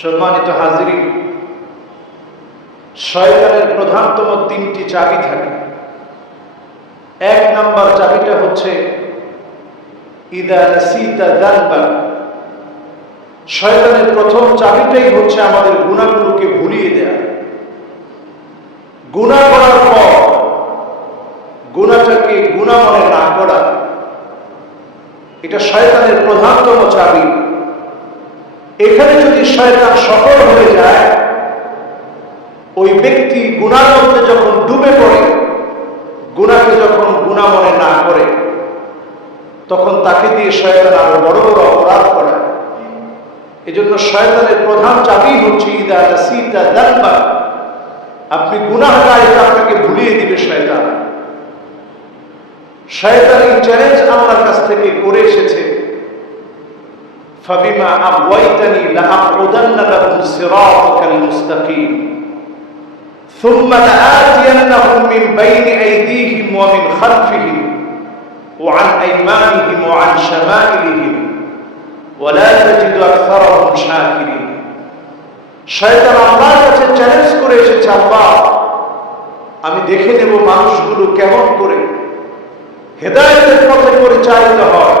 সম্মানিত হাজিরিন, শয়তানের প্রধানতম তিনটি চাবি থাকে। এক নাম্বার চাবিটা হচ্ছে ইদা নাসিতা যানবান। শয়তানের প্রথম চাবিটাই হচ্ছে আমাদের গুনাহগুলোকে ভুলিয়ে দেয়া। গুনাহ করার পর গুনাহটাকে গুনাহ মনে না করা, এটা শয়তানের প্রধানতম চাবি। এখানে যদি শয়তান সফল হয়ে যায়, ওই ব্যক্তি গুনার মধ্যে যখন ডুবে পড়ে, গুনাহকে যখন গুনাহ মনে না করে, তখন তাকে দিয়ে শয়তান আরো বড় বড় অপরাধ করায়। এজন্য শয়তানের প্রধান চাবি হচ্ছে ইদা নাসিতা যানবান। আপনি গুনাহটা এটা আপনাকে ভুলিয়ে দিবে শয়তান। শয়তান এই চ্যালেঞ্জ আল্লাহর কাছ থেকে করে এসেছে, ফাবিমা আগওয়াইতানি লাআকউদান্না লাহুম সিরাতাকাল মুস্তাকিম সুম্মা লাআতিয়ান্নাহুম মিন বাইনি আইদিহিম ওয়া মিন খালফিহিম ওয়া আন আইমানিহিম ওয়া আন শামাইলিহিম ওয়া লা তাজিদু আকসারাহুম শাকিরিন। শয়তান আল্লাহর কাছে চ্যালেঞ্জ করে এসেছে, আল্লাহ, আমি দেখে নেব মানুষগুলো কেমন করে হেদায়েতের পথে পরিচালিত হয়।